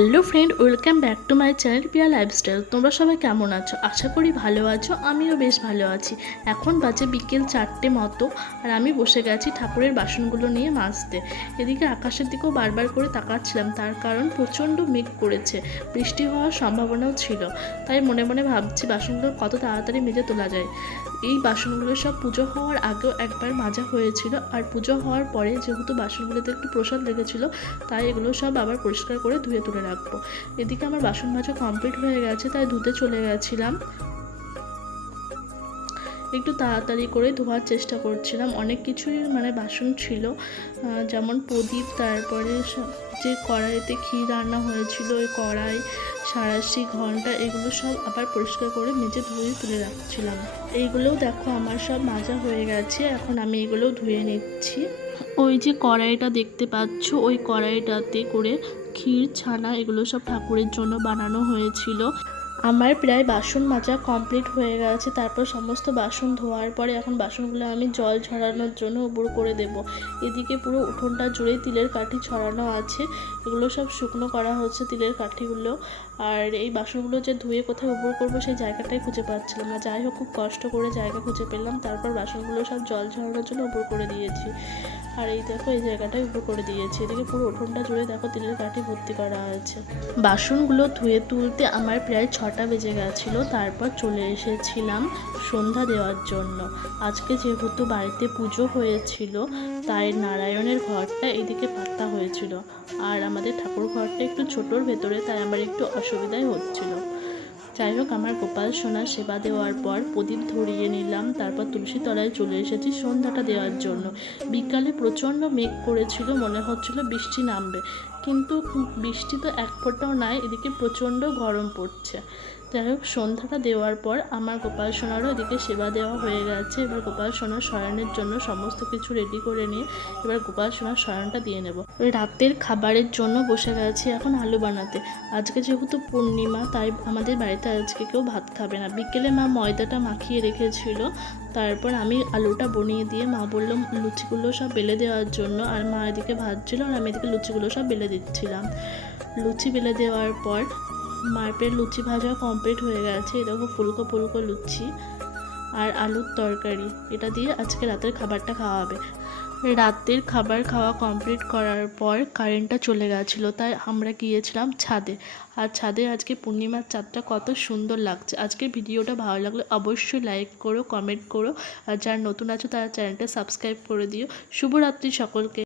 Hello friend, welcome back to my channel Piya lifestyle. তোমরা সবাই কেমন আছো? আশা করি ভালো আছো। আমিও বেশ ভালো আছি। এখন বাজে বিকেল 4টে মতো, আর আমি বসে গেছি ঠাকুরের বাসনগুলো নিয়ে মাজতে। এদিকে আকাশের দিকেও বারবার করে তাকাচ্ছিলাম, তার কারণ প্রচণ্ড মেঘ করেছে, বৃষ্টি হওয়ার সম্ভাবনাও ছিল। তাই মনে মনে ভাবছি বাসনগুলো কত তাড়াতাড়ি মেজে তোলা যায়। এই বাসনগুলো সব পুজো হওয়ার আগেও একবার মাজা হয়েছিল, আর পুজো হওয়ার পরে যেহেতু বাসনগুলোতে একটু প্রসাদ লেগেছিলো, তাই এগুলো সব আবার পরিষ্কার করে ধুয়ে তুলে রাখবো। এদিকে আমার বাসন মাজা কমপ্লিট হয়ে গেছে, তাই ধুতে চলে গেছিলাম। একটু তাড়াতাড়ি করে ধোয়ার চেষ্টা করছিলাম। অনেক কিছুই বাসন ছিল, যেমন প্রদীপ, তারপরে যে কড়াইতে ক্ষীর রান্না হয়েছিল ওই কড়াই, সাঁড়াশি, ঘন্টা, এগুলো সব আবার পরিষ্কার করে মেজে ধুয়ে তুলে রাখছিলাম। এইগুলোও দেখো আমার সব মাজা হয়ে গেছে, এখন আমি এগুলোও ধুয়ে নিচ্ছি। ওই যে কড়াইটা দেখতে পাচ্ছ, ওই কড়াইটাতে করে ক্ষীর, ছানা এগুলো সব ঠাকুরের জন্য বানানো হয়েছিল। আমার প্রায় বাসন মাজা কমপ্লিট হয়ে গেছে। তারপর সমস্ত বাসন ধোয়ার পরে এখন বাসনগুলো আমি জল ঝরানোর জন্য উপর করে দেব। এদিকে পুরো উঠোনটা জুড়ে তিলের কাঠি ছড়ানো আছে, এগুলো সব শুকনো করা হচ্ছে তিলের কাঠিগুলো। আর এই বাসনগুলো যে ধুয়ে কোথায় উপর করবো সেই জায়গাটাই খুঁজে পাচ্ছিলাম না। যাই হোক, খুব কষ্ট করে জায়গা খুঁজে পেলাম। তারপর বাসনগুলো সব জল ঝরানোর জন্য উপর করে দিয়েছি। আর এই দেখো, এই জায়গাটাই উপর করে দিয়েছি। এদিকে পুরো উঠোনটা জুড়ে দেখো তিলের কাঠি ভর্তি করা আছে। বাসনগুলো ধুয়ে তুলতে আমার প্রায় 6টা বেজে গেছিলো। তারপর চলে এসেছিলাম সন্ধ্যা দেওয়ার জন্য। আজকে যেহেতু বাড়িতে পুজো হয়েছিল, তাই নারায়ণের ঘরটা এদিকে পাতা হয়েছিল, আর আমাদের ঠাকুর ঘরটা একটু ছোটোর ভেতরে, তাই আমার একটু অসুবিধাই হচ্ছিল। যাই হোক, আমার গোপাল সোনার সেবা দেওয়ার পর প্রদীপ ধরিয়ে নিলাম। তারপর তুলসী তলায় চলে এসেছি সন্ধ্যাটা দেওয়ার জন্য। বিকালে প্রচণ্ড মেঘ করেছিল, মনে হচ্ছিল বৃষ্টি নামবে, কিন্তু বৃষ্টি তো এক ফোঁটাও নাই। এদিকে প্রচণ্ড গরম পড়ছে। যাই হোক, সন্ধ্যাটা দেওয়ার পর আমার গোপাল সোনারও এদিকে সেবা দেওয়া হয়ে গেছে। এবার গোপাল সোনার শয়নের জন্য সমস্ত কিছু রেডি করে নিয়ে এবার গোপাল সোনার শয়নটা দিয়ে নেব। রাতের খাবারের জন্য বসে গেছি এখন আলু বানাতে। আজকে যেহেতু পূর্ণিমা, তাই আমাদের বাড়িতে আজকে কেউ ভাত খাবে না। বিকেলে মা ময়দাটা মাখিয়ে রেখেছিল, তারপর আমি আলুটা বনিয়ে দিয়ে মা বললো লুচিগুলো সব বেলে দেওয়ার জন্য। আর মা এদিকে ভাজছিল আর আমি এদিকে লুচিগুলো সব বেলে দিচ্ছিলাম। লুচি বেলে দেওয়ার পর মায়ের লুচি ভাজা কমপ্লিট হয়ে গেছে। এরকম ফুলকো ফুলকো লুচি আর আলুর তরকারি, এটা দিয়ে আজকে রাতের খাবারটা খাওয়া হবে। রাতের খাবার খাওয়া কমপ্লিট করার পর কারেন্টটা চলে গেছিলো, তাই আমরা গিয়েছিলাম ছাদে। আর ছাদে আজকে পূর্ণিমার চাঁদটা কত সুন্দর লাগছে। আজকের ভিডিওটা ভালো লাগলে অবশ্যই লাইক করো, কমেন্ট করো, আর যারা নতুন আছো তারা চ্যানেলটা সাবস্ক্রাইব করে দিও। শুভরাত্রি সকলকে।